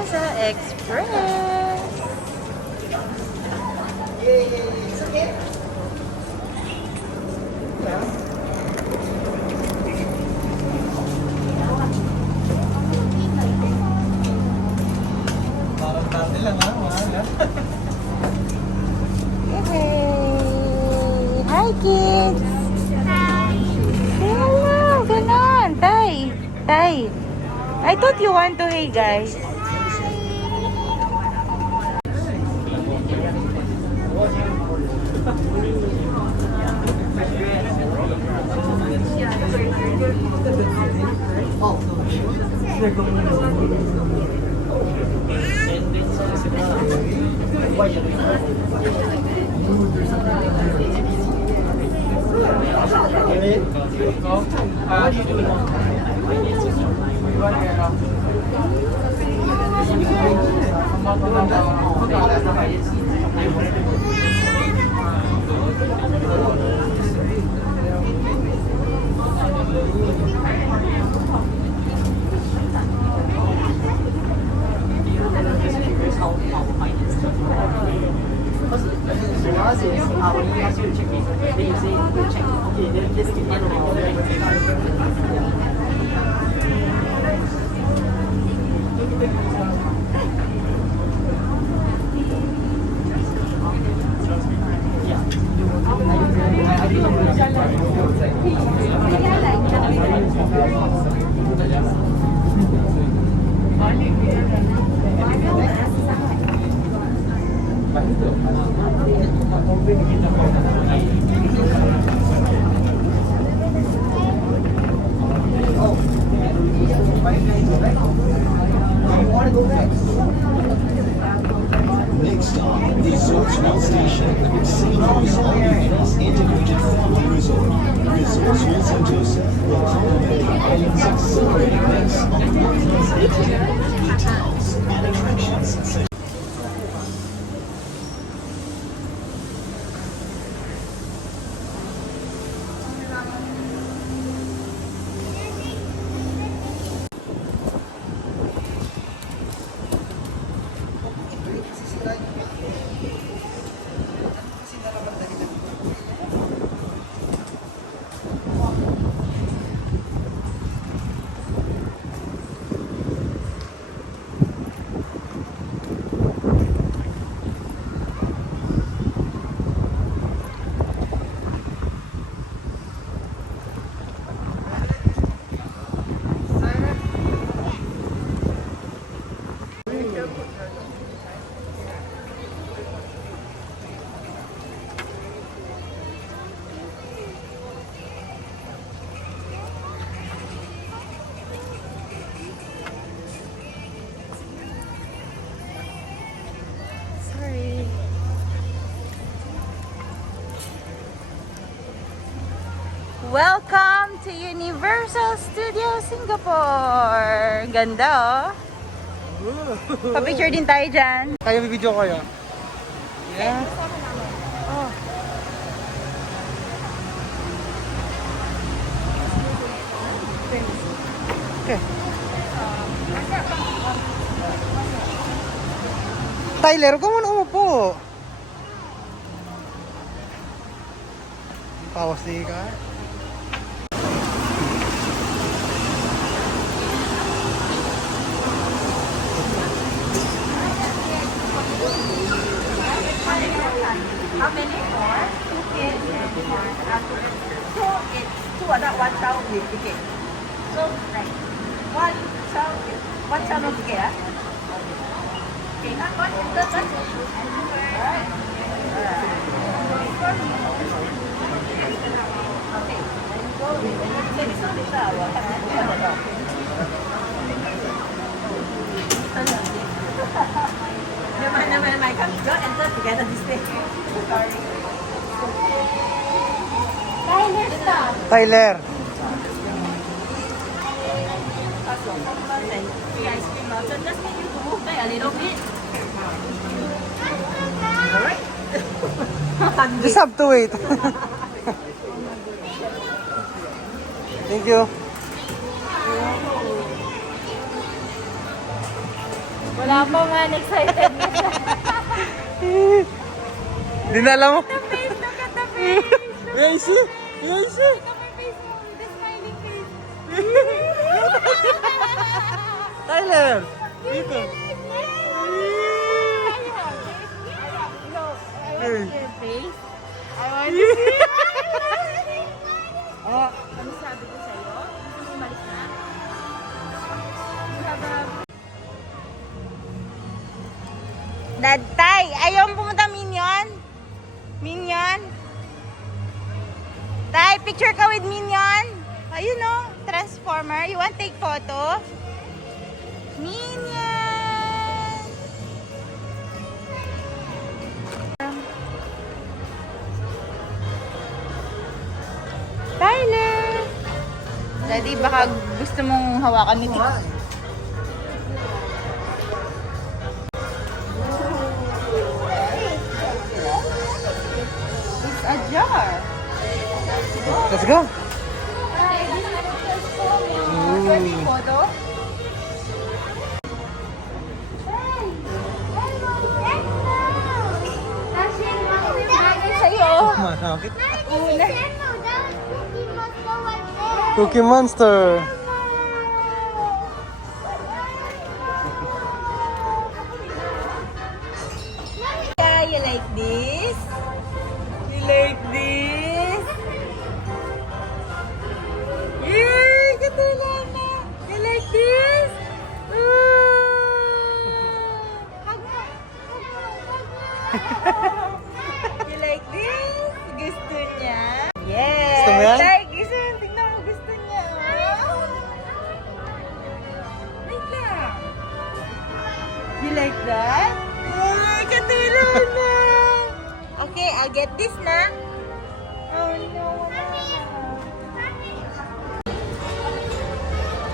Plaza Express. Parang dati lang ha, mahal ha. Yay! Hi, kids! Hi! Hello! Ganon! Tay! Tay! I thought you want to hey, guys. Next stop, Resorts World Station, Singapore's only integrated family resort. Resorts World Sentosa will complement the island's accelerating mix of mountains, hotels, and attractions such Sorry. Welcome to Universal Studios Singapore. Ganda oh. Pa-picture din tayo dyan. Kaya may video kayo? Yeah. Oh. Okay. Tyler, huwag ka muna umupo. Pawas di ka. How many more? Two kids and two adult, one child with ticket. So like one child no ticket, ah? Okay, now go enter first. Alright. Okay. So this one later I will have to open the door. Never mind. Come, go enter together this way. Sorry. Tyler, stop. Tyler. Free ice cream, so just need you to move back a little bit. Alright? Just have to wait. Thank you. Wala pa man excited na siya. Dinala mo. The face, look at the face. Yeah, I see. Yeah, I see. Look at my face mo, the smiling face. Tyler. Dito. No, I want to see your face. I want to see. Ah, Ano sabi ko sa'yo? Gusto mo umalis na? You have a... Dad, Tay! Ayaw mo pumunta, Minion? Minion? Tay, picture ka with Minion? Ayun o, Transformer. You want take photo? Minion! Tyler! Daddy, baka gusto mong hawakan ni Tito. It's a jar. let's go. Take photo? Sa'yo. Manakit. Una. Cookie Monster. Yeah, you like this? You like this? Yay! Katulad na! You like this? You like this? Gusto niya? Yes! Gusto mo yan? Like, gusto niya. Tingnan mo, gusto niya. Wait lang. You like that? Ay, katulad na! Okay, I'll get this na. Oh no.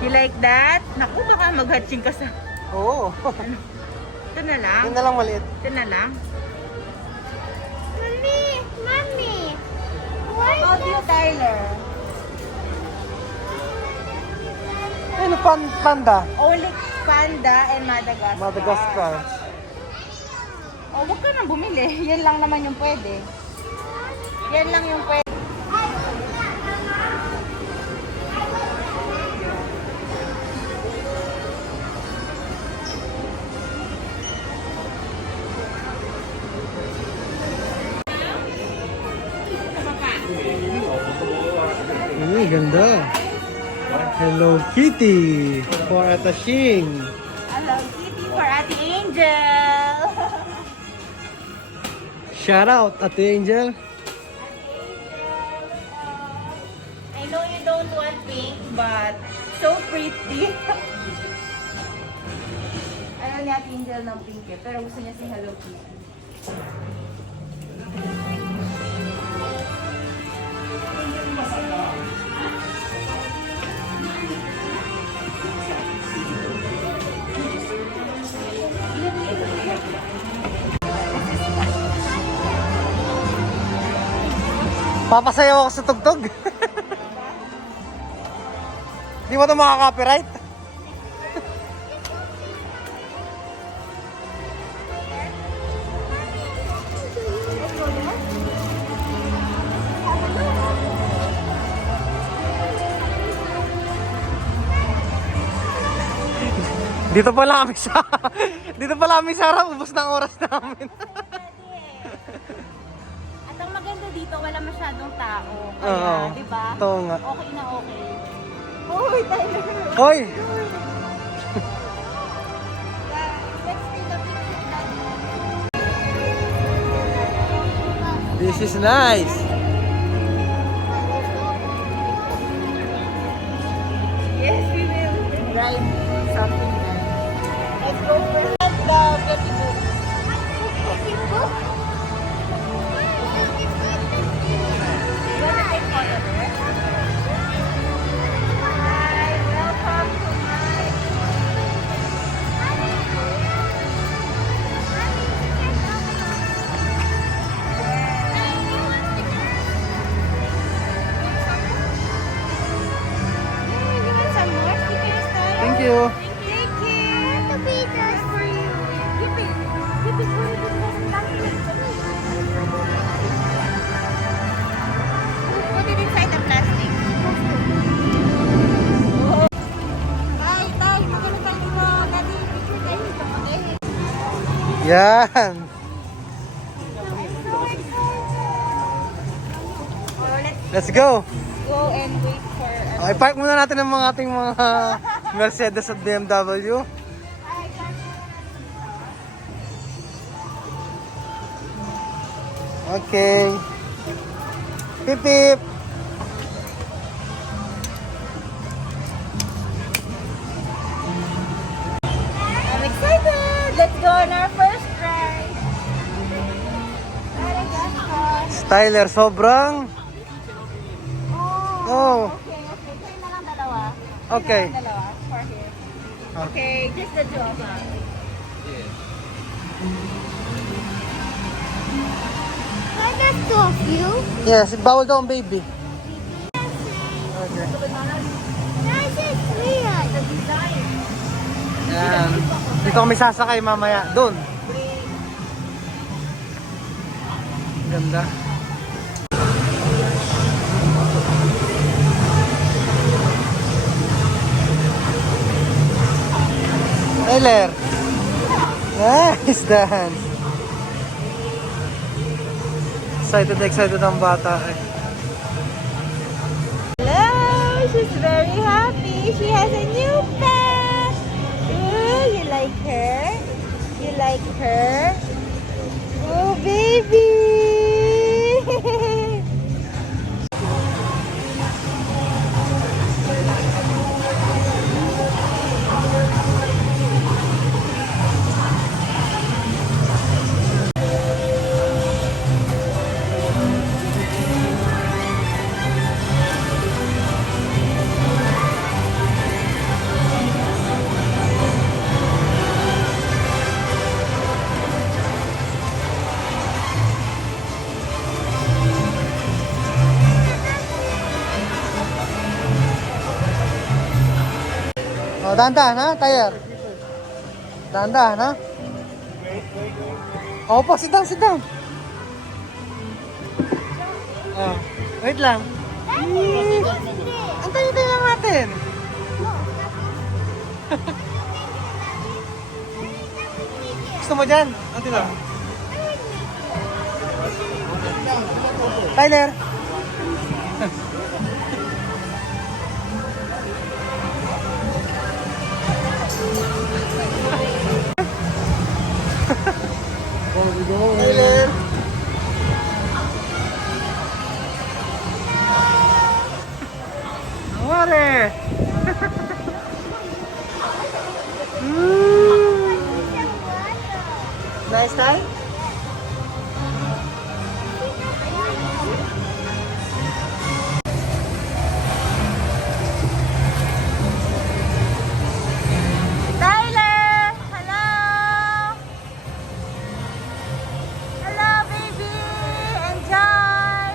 You like that? Naku, baka mag-hatching ka sa... Oo. Ito na lang. Yun na lang maliit. Ito na lang. Mommy. How about you, Tyler? Ano, panda? Only Panda and Madagascar. Madagascar. Oh, huwag ka nang bumili. Yan lang naman yung pwede. Yan lang yung pwede. Ganda. Hello Kitty for attaching. Hello, Kitty for Ate Angel. Shout out Ate Angel. I know you don't want pink, but so pretty. Ayaw ni Ate Angel ng pink eh, pero gusto niya si Hello Kitty. Papasayaw ako sa tugtog. Di mo ito makaka-copyright? Dito pala kami sa dito pala kami sa harap, ubos na ang oras namin. At ang maganda dito, wala masyadong tao. Oo. Kaya, di ba? Ito nga. Okay na okay. Uy, Tyler! Hoy! Let's take a picture, Daddy. This is nice. Yes, we will ride something nice. Let's go for the Fluffy Book. You wanna take photo there? Hi, welcome to my... Hey, you want some more stickers, Tyler? Thank you. Thank you. For you. Yan. Let's go. Go and wait for... Okay, park muna natin ang mga ating mga Mercedes at BMW. Okay. Pip pip. I'm excited! Let's go on our first ride! Styler, sobrang. Oh. Okay, okay. Kayo na lang dalawa. Okay. Kayo na lang dalawa for him. Okay, just the two of us. Can I get two of you? Yes, bawal daw ang baby. Okay. Nice and weird. The design. Yan. Dito kami sasakay mamaya. Doon. Ganda. Tyler. Nice dance. Excited na excited ang bata eh. Hello! She's very happy. She has a new pet. Ooh, you like her? You like her? Oh, baby! Oh, dahan-dahan ha, Tyler. Dahan-dahan ha. Opo, sit down, sit down. Oh, wait lang. Antayin lang natin. Gusto mo dyan? Ante lang. Tyler. Tyler. Water. Nice time? Tyler! Hello! Hello, baby! Enjoy!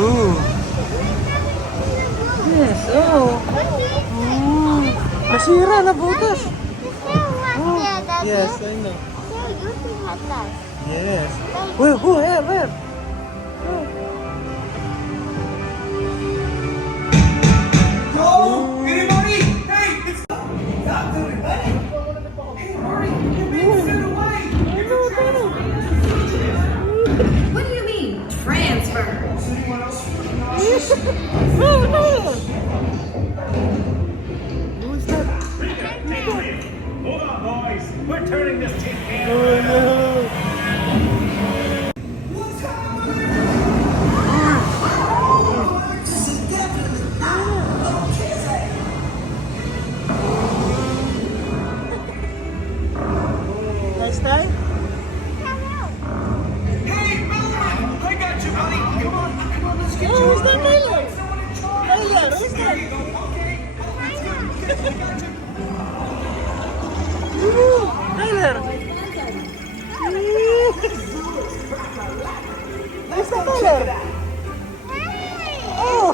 Ooh. Yes, oh. Nasira na butas. Oh. Yes, I know. Yes. Where? What do you mean, transfer? Hold on, boys. We're turning this tin can. Oh no. Nice time? Hey, Melanie! I got you, buddy. Come on, let's get Oh, who's that Tyler? Tyler, who's that? Woo! Tyler! Who's that Tyler? Oh!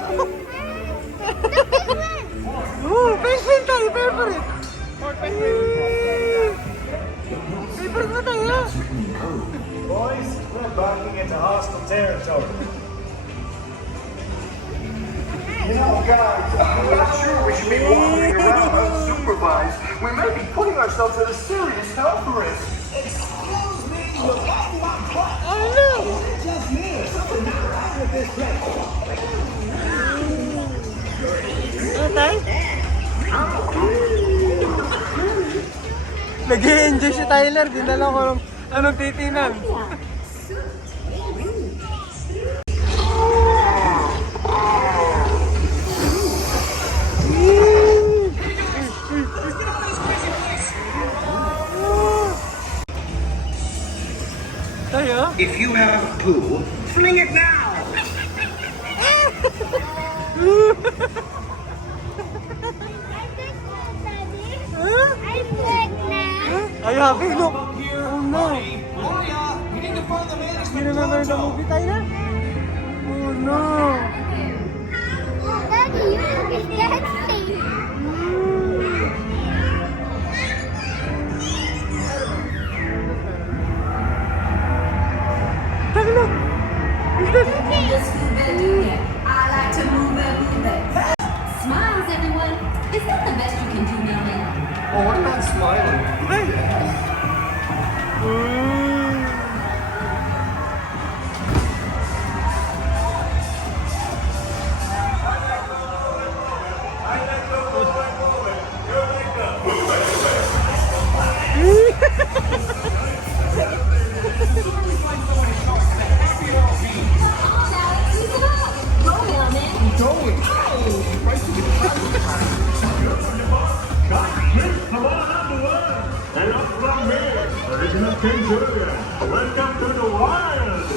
Favorite mo tayo. Boys, we're barking into hostile territory. You know, guys, I'm not sure we should be wandering around unsupervised. We may be putting ourselves at a serious health risk. Excuse me, you're off my clock. Oh no! Just me. Something not right with this place. Ano tayo? Nag-i-enjoy si Tyler. Di na lang ko anong titingnan. Tayo? If you have poo, fling it now. I'm pregnant. Ay, happy, look! Oh no! You remember the movie, Tyler? Oh no! Daddy, you is dancing. Tyler! Just move it, do it. I like to move it. Smiles, everyone. Is that the best you can do, Melvin? Oh, I'm not smiling. Come on underway. And up from here, Original King Julian. Welcome to the wild.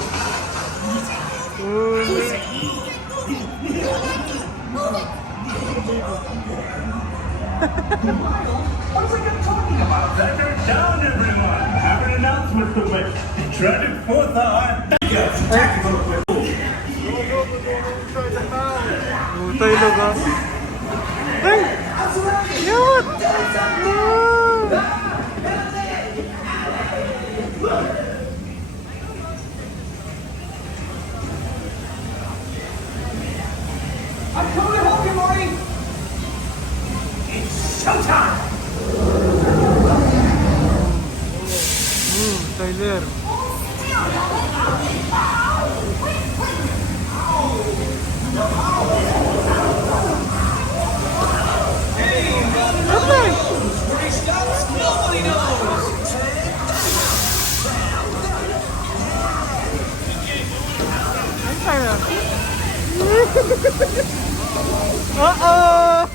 Better down, everyone. Have an announcement to make. Treading forth our tactical equipment. Oh, Tyler ka. Ay! Cute! I'm coming to help you, Marty. It's showtime. Tyler. Uh-oh!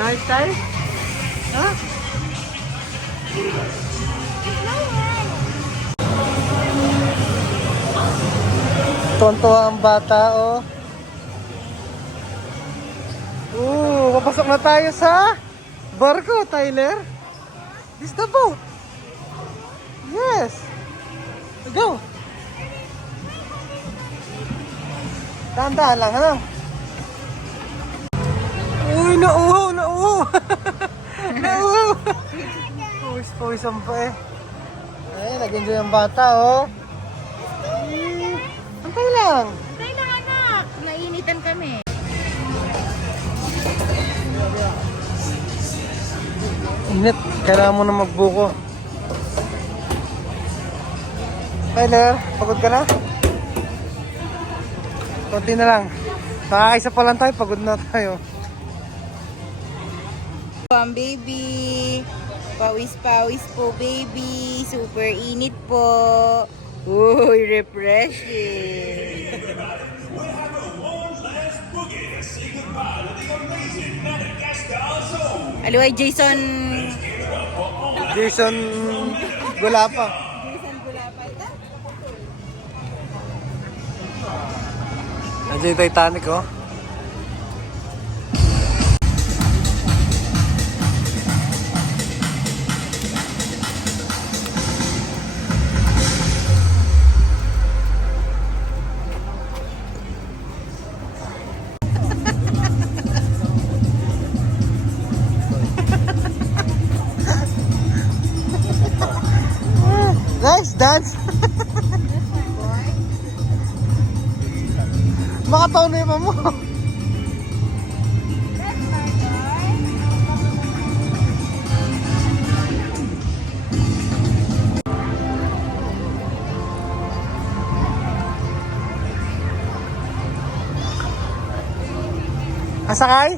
Nice time? Huh? Tuwan-tuwa ang bata, oh. Papasok na tayo sa barko, Tyler. This is the boat. Yes. Go. Tandaan lang, ano? Uy, nauuhaw, nauuhaw. Nauuhaw. Pawis-pawis ang pa eh. Ay, nag-enjoy ang bata, oh. Antay lang. Antay lang, anak. Nainitan kami. Init, kailangan mo na magbuko. Tyler, pagod ka na? Konti na lang. Nakakaisa pa lang tayo, pagod na tayo. Ang baby. Pawis-pawis po, baby. Super init po. Uy, refreshing. Aliway, Jason. Jason Gulapa. Jason Gulapay. Nandiyan yung Titanic, oh. Nice dance! Makataw na yung mo. That's my boy. Asakay?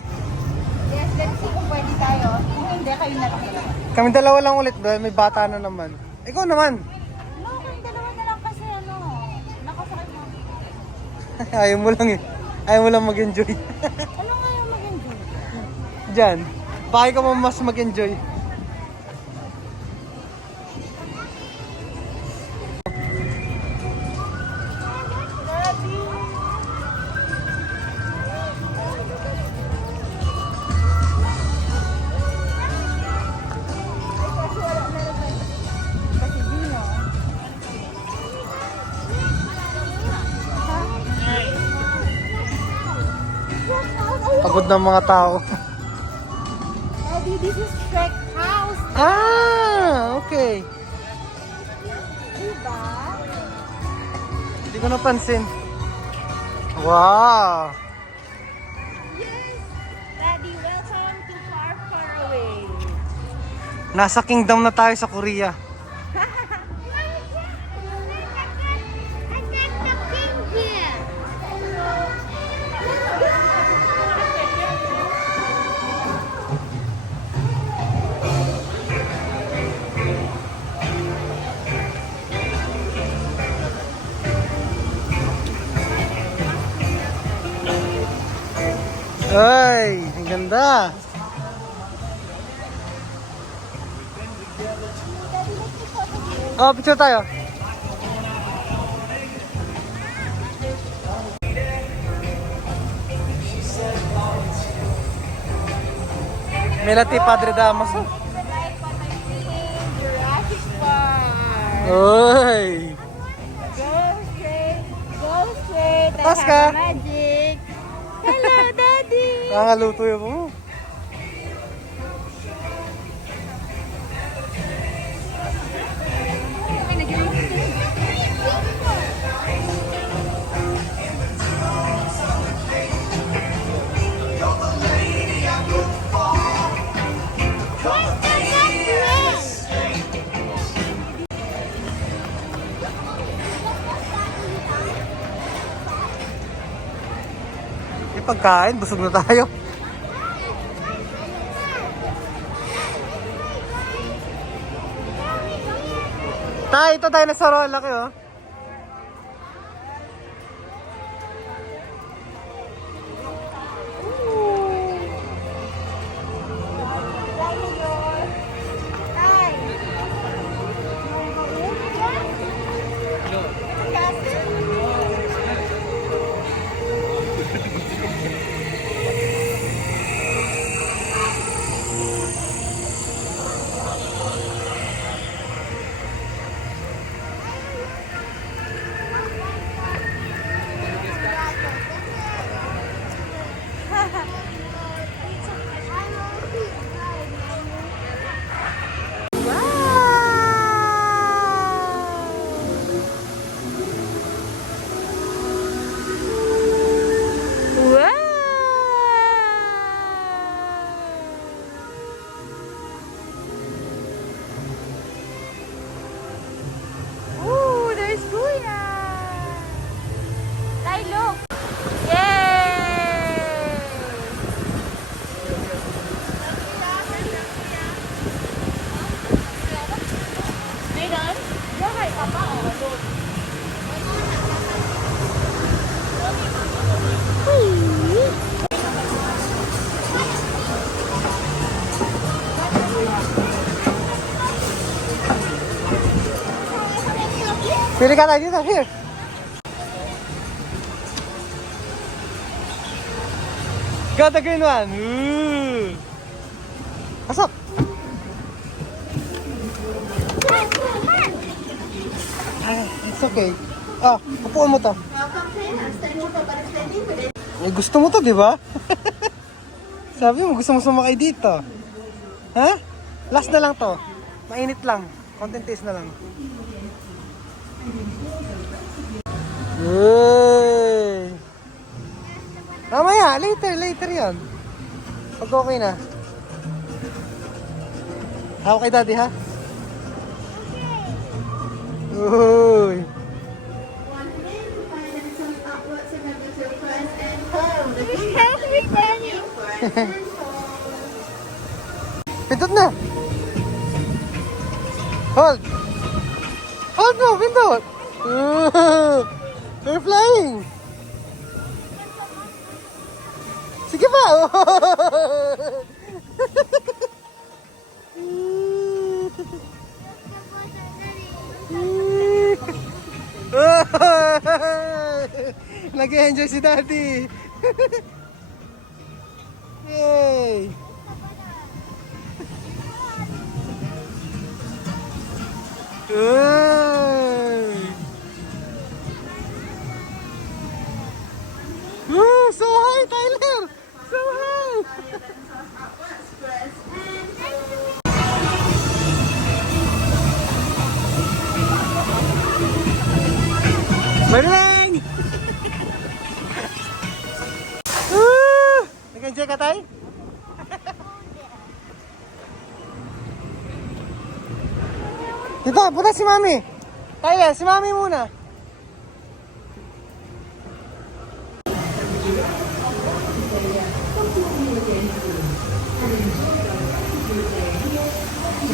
Yes, let's see kung pwede tayo. Kung hindi, kayo na lang. Kami dalawa lang ulit doon, may bata na naman. Ikaw naman. No, kayong dalawa na lang kasi ano. Nakasakit mo. Ayaw mo lang eh. Ayaw mo lang mag-enjoy. Ano nga yung mag-enjoy? Diyan. Bakit ka mo mas mag-enjoy? Daddy! Kasi Dino. Pagod ng mga tao. Daddy, this is Shrek house. Ah, okay. Diba? Hindi ko napansin. Wow. Yes! Daddy, welcome to Far Far Away. Nasa kingdom na tayo sa Korea. Ay, ang ganda. Oh, picture tayo. Melati Padre Damos. Like what I'm seeing, Jurassic Park. Oy. Go straight, go straight. I Taas ka. have magic. Hello, Daddy. Nangaluto yun mo. May pagkain, busog na tayo. Tay, ito tayo na sa rola kayo. Hi. Pili ka tayo dito. Here. Got the green one. Ooh. Pasok. Ay, it's okay. Ah, upuan mo to. Eh, gusto mo to, di ba? Sabi mo, gusto mo sumakay dito. Ha? Last na lang to. Mainit lang. Content taste na lang. Yay! Mamaya, later yan. Pag okay na. Hawak kay daddy, ha? Uy! Pindot na! Hold! Hold mo, pindot! We're flying! Sige pa! Nag-enjoy si daddy! Yay! Uy! So high, Tyler! So high! Maring! Nag-enjoy ka, Tay? Dito, punta si Mami. Tyler, si Mami muna.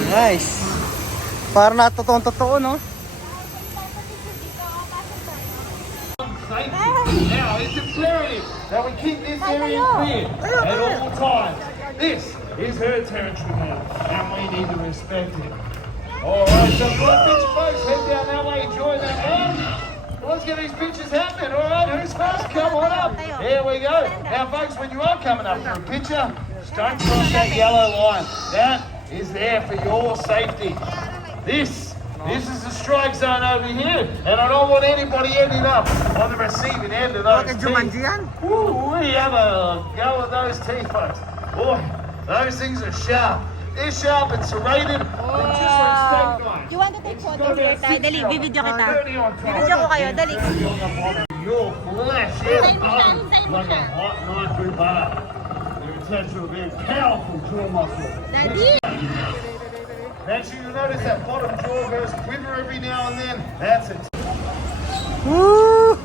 Nice. Para na totoo, no? Now, it's imperative that we keep this area clear at all times. This is her territory now, and we need to respect it. Alright, so if you want picture folks, head down that way, enjoy that run. Let's get these pictures happening. Alright, who's first? Come on up. Here we go. Now, folks, when you are coming up for a picture, just don't cross that yellow line. That is there for your safety. This is the strike zone over here, and I don't want anybody ending up on the receiving end of those teeth. Ooh, we have a go at those teeth, folks. Boy, those things are sharp. They're sharp and serrated. They're just like steak knives. You want to take photos here, Tay? Dali, bibidyo kita. Dirty on top. Bibidyo ko kayo, dali. Your flesh is bone like a hot knife through butter. You're attached to a very powerful jaw muscle. Daddy! Make sure you notice that bottom jaw goes quiver every now and then. That's it. Woo!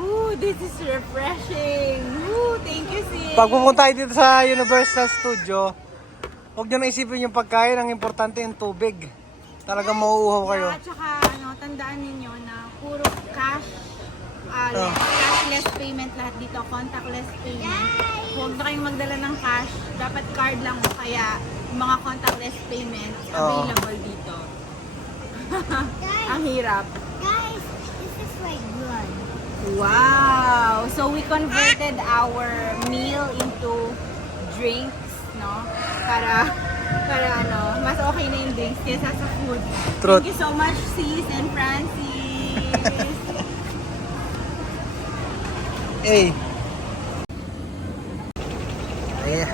Ooh, this is refreshing. Ooh, thank you, sis. Pag pupunta tayo dito sa Universal Studio, huwag nyo na isipin yung pagkain. Ang importante yung tubig. Talagang mauuhaw kayo. At saka, tandaan ninyo na puro cash, cashless payment lahat dito, contactless payment. Huwag na kayong magdala ng cash, dapat card lang o kaya mga contactless payments available dito. Ang hirap. Guys, this is like good. Wow! So we converted our meal into drinks, no? Para mas okay na yung drinks kaysa sa food. Truth. Thank you so much, sis and Francis. Hey. Eh.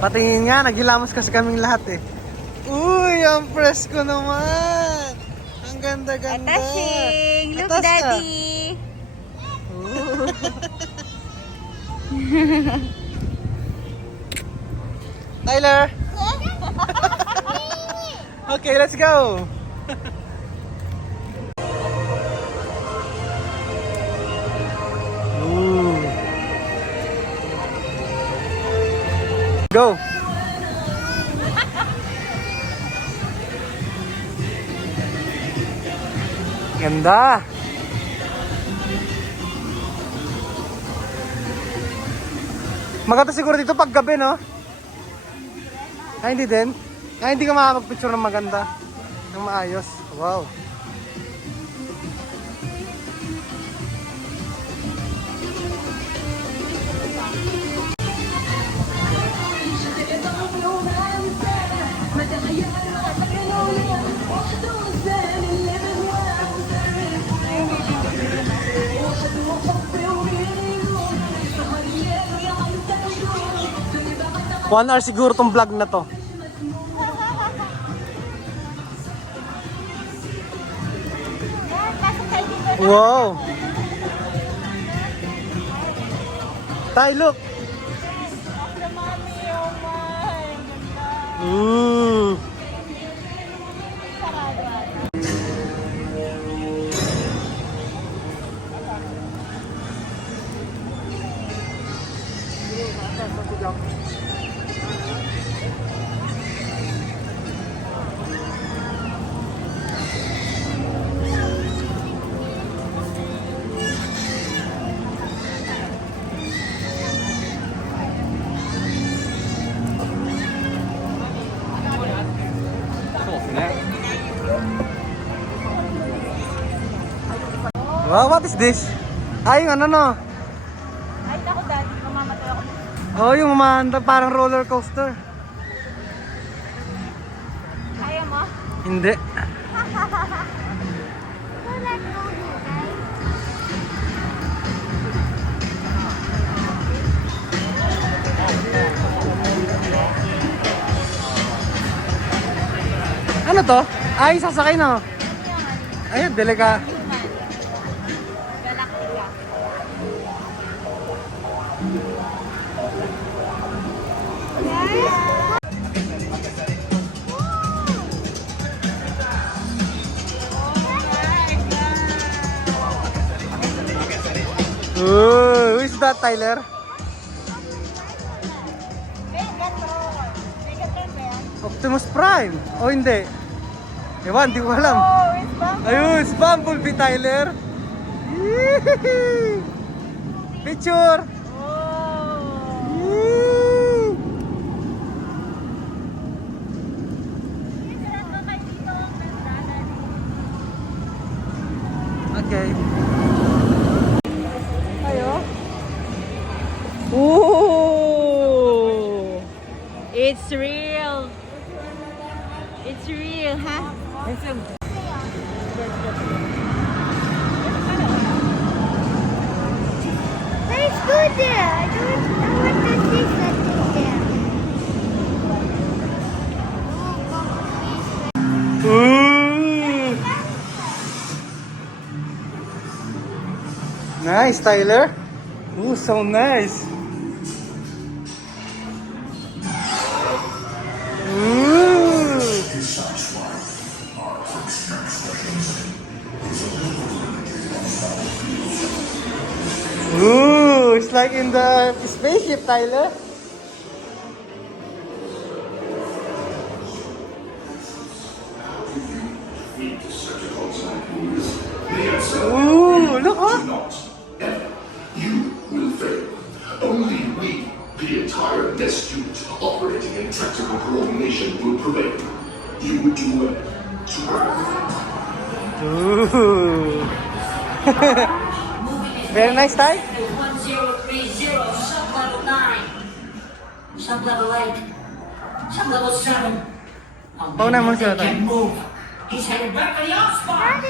Patingin nga, naghilamos kasi kaming lahat eh. Uy, ang presko naman. Ang ganda-ganda. Atashing! Look, Atas ka. Daddy! Tyler. Okay, let's go. Ooh. Go. Ganda. Maganda siguro dito pag gabi, no? Ay, hindi din. Ay, hindi ka makapag-picture ng maganda. Ng maayos. Wow. 1 hour siguro tong vlog na to. Yan, pasok tayo dito na. Wow! Tay, look! Sa mami, oh my. Ganda. Ooh! Sarado ata. Wow, what is this? Ay, yung ano no? Ay, ako dati, mamamatay ako. Oh, yung umahanda parang roller coaster. Kaya mo? Hindi. Ano to? Ay, sasakay na. Ayun, delika. Galactica. Ooh, who is that, Tyler? Megatron. Megatron ba yan? Optimus Prime. O hindi? Ewan, di ko alam. Oh, it's ba? Ayun, si Bumblebee, Tyler. Yee! Picture! Oh. Yee! Okay. Ayo. Ooh. It's real. It's real, ha? Let's go there. I want to see something there. Ooh! Nice, Tyler. Ooh, so nice. Ooh! Ooh, it's like in the spaceship, Tyler. Ooh, look, huh? Not ever. You will fail. Only we, the entire nest unit, operating in tactical coordination, will prevail. You would do well to Ooh. Very nice, Ty. 1030, sub-level 9, sub-level 8, sub-level 7. Pauna mo siya, Tay. Can't move. He's headed back to the Allspark.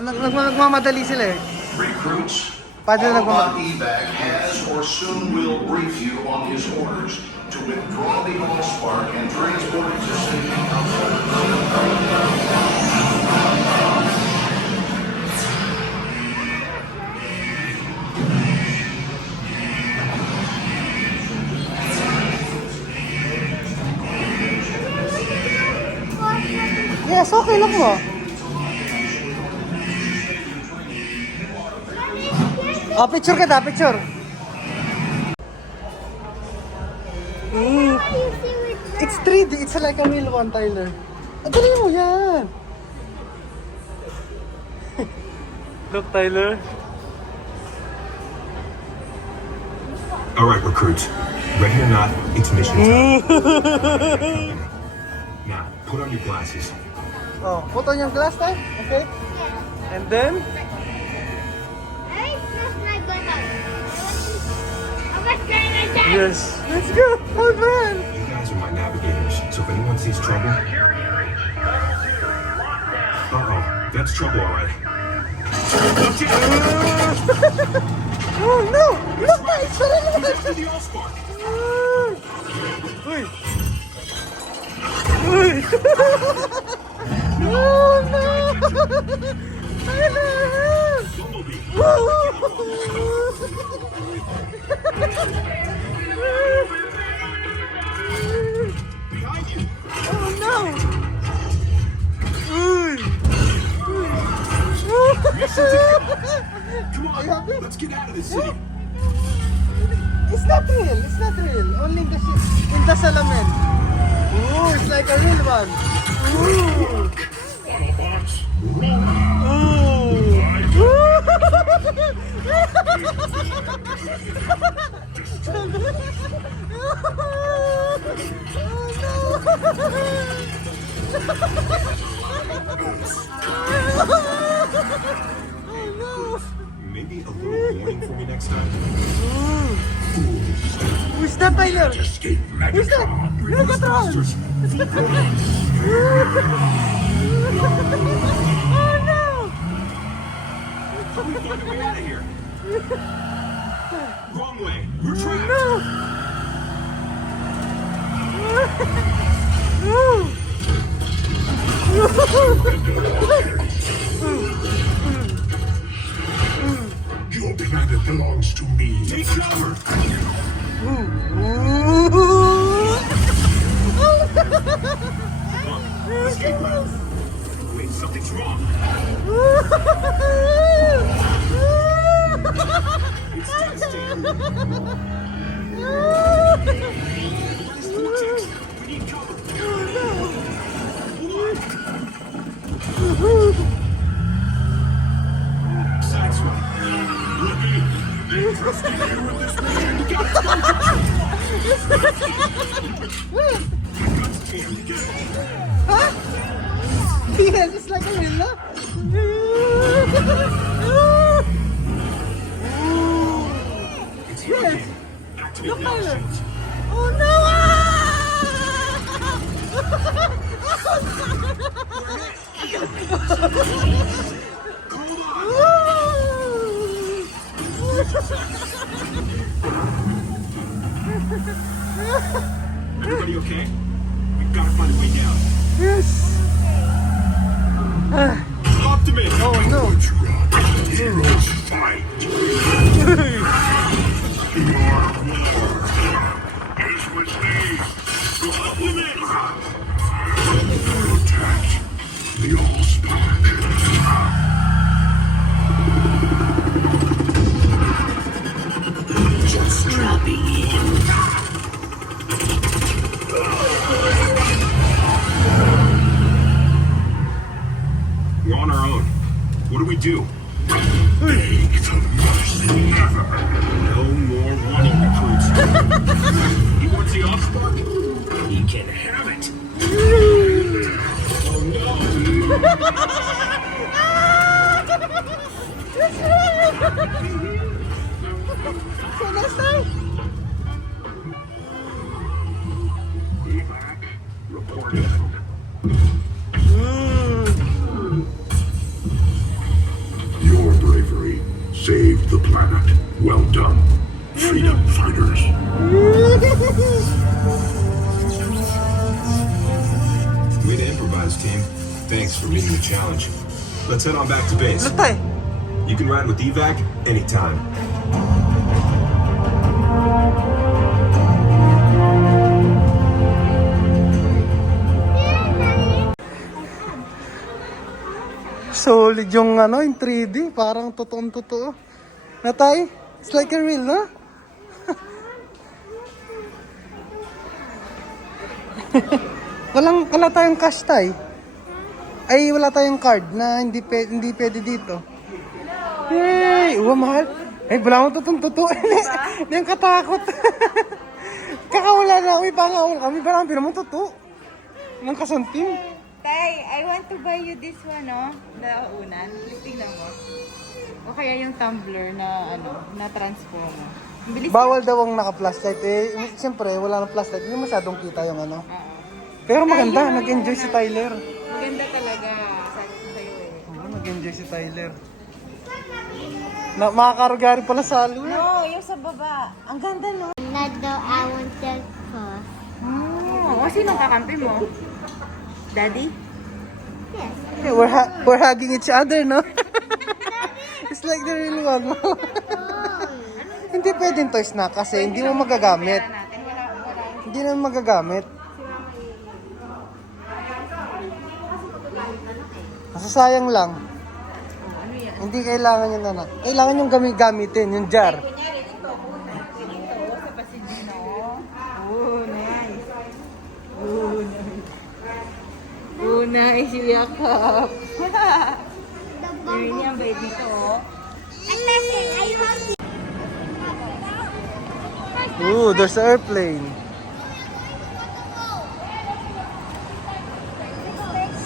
Nagmamadali sila eh. recruits. Paano Autobot nagmamahal? evac has or soon will brief you on his orders to withdraw the Allspark and transport it to safety outside. Yes, okay lang mo. Oh, picture ka da, picture. What do you see with that? It's 3D, it's like a real one, Tyler. Dali mo yan. Look, Tyler. All right, recruits. Ready or not, it's mission time. Now, put on your glasses. Oh, put on your glass, Ty. Okay. And then, I just not going out. I'm not going to die. yes. Let's go, old man. You guys are my navigators, so if anyone sees trouble... Uh-oh, that's trouble, all right. Oh no! Look, Ty, it's very He's nice. after the Allspark. Uy! Uy! Oh no! Ayun na! Oh no! Uy! Come on, let's get out of this city. It's not real. It's not real. Only in the salamin. Ooh, it's like a real one. Ooh. Maybe a little warning for me next time. Who's that, Tyler? Escape Who's that? Megatron! Oh no! How do we find a way out of here? Wrong way. We're trapped. No! Your planet belongs to me. Take cover. Escape route. Wait, something's wrong. It's devastating. Where's the vortex? We need cover. Sideswipe. Look at it. They trusted you with this mission. You gotta go. Guns jammed. Get it. Huh? Yes, it's like a villa. It's here again. Activate Look, now, Tyler. shields. Oh no! Everybody okay? We've got to find a way down. Yes! Optimus! Oh no! Heroes fight! Your war is with me! Optimus! Protect the Allspark. Just dropping in. We're on our own. What do we do? Beg the mercy never. No more running recruits. He wants the Allspark? He can have it. Oh no! So next time? Evac reported. Your bravery saved the planet. Well done, freedom fighters. Way to improvise, team. Thanks for meeting the challenge. Let's head on back to base. Look tayo. You can ride with Evac anytime. Solid yung ano, yung 3D. Parang totoong-totoo. Na tay? It's like a real, no? wala tayong cash tay. Ay, wala tayong card na hindi pwede dito. Yay! Uwa, mahal. Ay, wala mo totoong-totoo. Hindi yung katakot. Kakawala na. Uy, pangawal kami. Wala kang pinamang totoo. Nang kasanting. Tay, I want to buy you this one, no? Na unan. Tingnan mo. O kaya yung tumbler na, na transform mo. Ang bilis. Bawal daw ang naka-flashlight. Eh, siyempre, wala nang flashlight. Hindi masyadong kita yung ano. Oo. Pero maganda. Nag-enjoy si Tyler. Maganda talaga. Sabi ko sa'yo eh. Oo, nag-enjoy si Tyler. Makakarugari pala sa luna. No, yung sa baba. Ang ganda, no? Not though I want that first. mo. O, sinong kakampi mo? Daddy? Yes. Hey, we're hugging each other, no? It's like the real one. Hindi pwedeng toys na kasi hindi mo magagamit. Natin, wala. Hindi naman magagamit. Masasayang lang. Ano yan? Hindi kailangan yun, anak. Kailangan yung gamitin, yung jar. Kunyari, ito, ito, sa pasigino. Oh, nice. Oh, nice. Oh, nice, yakap. Yun yung bait nito, oh. Ooh, there's an airplane.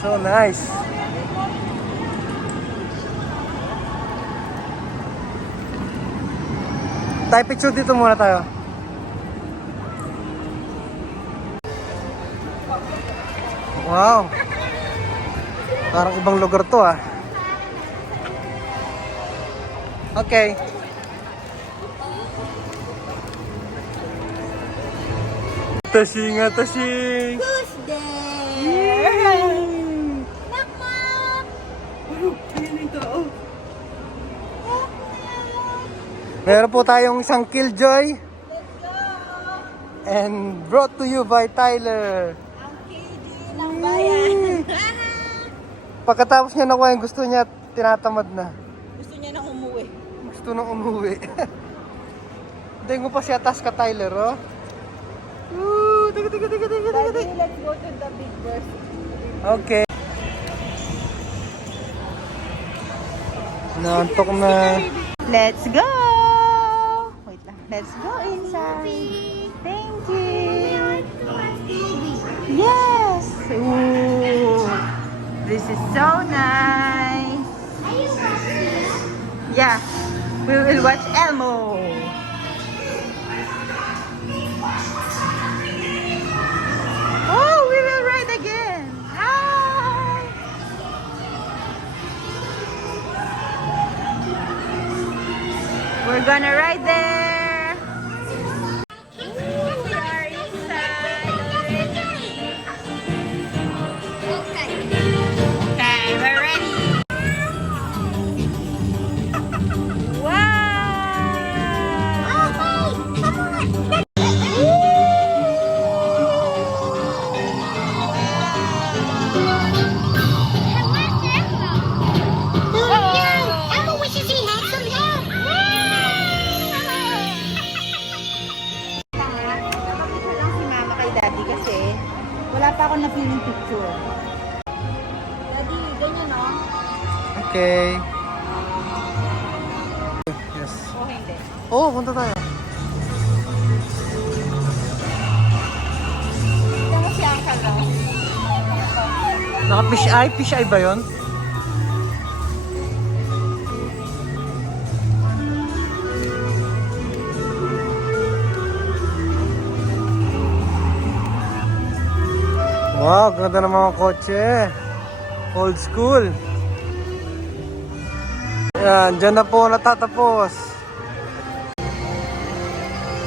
So nice. Tayo picture dito muna tayo. Wow. Parang ibang lugar to ah. Okay. Tashing nga, tashing! Who's there? Meron po tayong isang Killjoy. And brought to you by Tyler. Ang KD ng bayan. Pagkatapos niya nakuha yung gusto niya, tinatamad na. Gusto niya nang umuwi. Gusto nang umuwi. Hindi mo pa siya task ka, Tyler, oh. Woo! Tiga. Daddy, let's go to the big burst. Okay. Naantok na. Let's go! Wait lang. Let's go inside. Thank you. Yes! Ooh. This is so nice. Yeah. We will watch Elmo. Oh, we will ride again. Hi! We're gonna ride there. We are inside already. Okay, we're ready. Emma wishes he had some help. Nakapicture lang si Mama kay Daddy kasi wala pa ako na-feeling picture. Daddy, ganyan no? Okay. Yes. O hindi? Oo, punta tayo. Ito mo si Uncle no? Naka-fish eye? Fish eye ba yun? Wow, ganda ng mga kotse. Old school. Yan, dyan na po natatapos.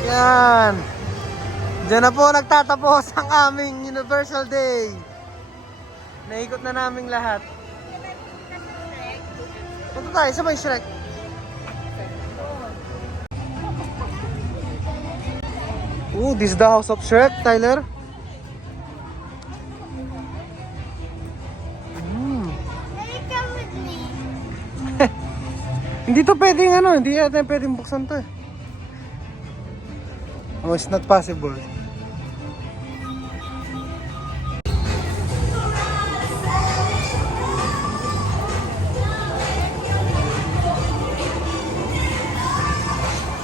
Yan. Dyan na po nagtatapos ang aming Universal Day. Naikot na naming lahat. Punta tayo, sa may Shrek. Ooh, this is the house of Shrek, Tyler. Daddy, come with me. Hindi to pwedeng hindi natin pwedeng buksan to eh. Oh, it's not possible.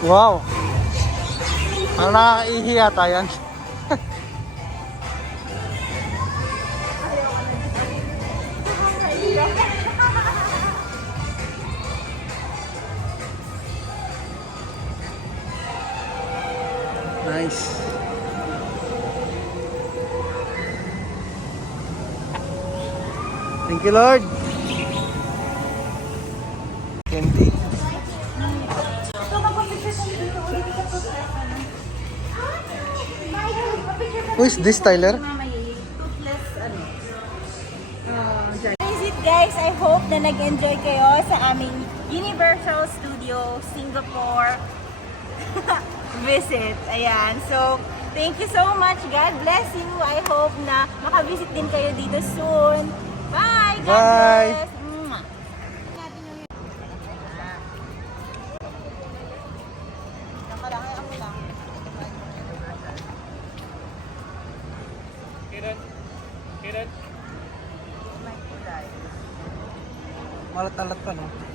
Wow! Ang nakakaihi yata yan. Nice. Thank you, Lord. Candy. Michael, Who is this, Tyler? Toothless, Is it guys, I hope na nag-enjoy kayo sa aming Universal Studio Singapore visit. Ayan. So, thank you so much. God bless you. I hope na makavisit din kayo dito soon. Bye! God Bye. bless! Mwah. Malat-alat pa, no?